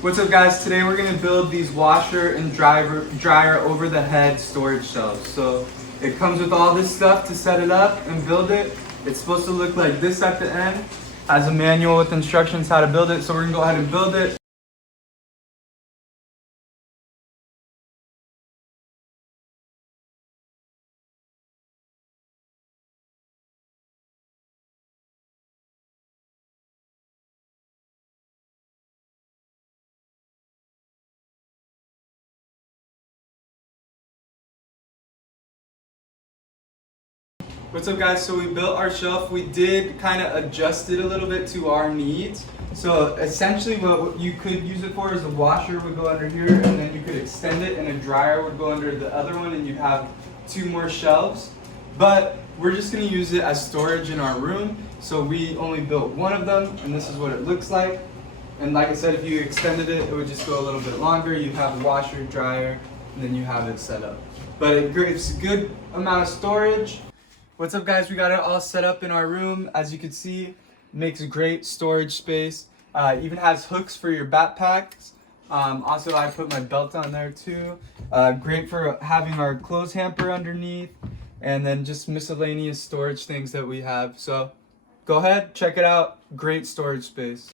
What's up guys, today we're going to build these washer and dryer over the head storage shelves. So it comes with all this stuff to set it up and build it. It's supposed to look like this at the end. Has a manual with instructions how to build it, so we're going to go ahead and build it. What's up guys, so we built our shelf. We did kind of adjust it a little bit to our needs. So essentially what you could use it for is a washer would go under here, and then you could extend it, and a dryer would go under the other one, and you'd have two more shelves. But we're just going to use it as storage in our room. So we only built one of them, and this is what it looks like. And like I said, if you extended it, it would just go a little bit longer. You have a washer, dryer, and then you have it set up. But it gives a good amount of storage. What's up guys, we got it all set up in our room. As you can see, makes a great storage space. Even has hooks for your backpacks. Also I put my belt on there too. Great for having our clothes hamper underneath, and then just miscellaneous storage things that we have. So go ahead, check it out. Great storage space.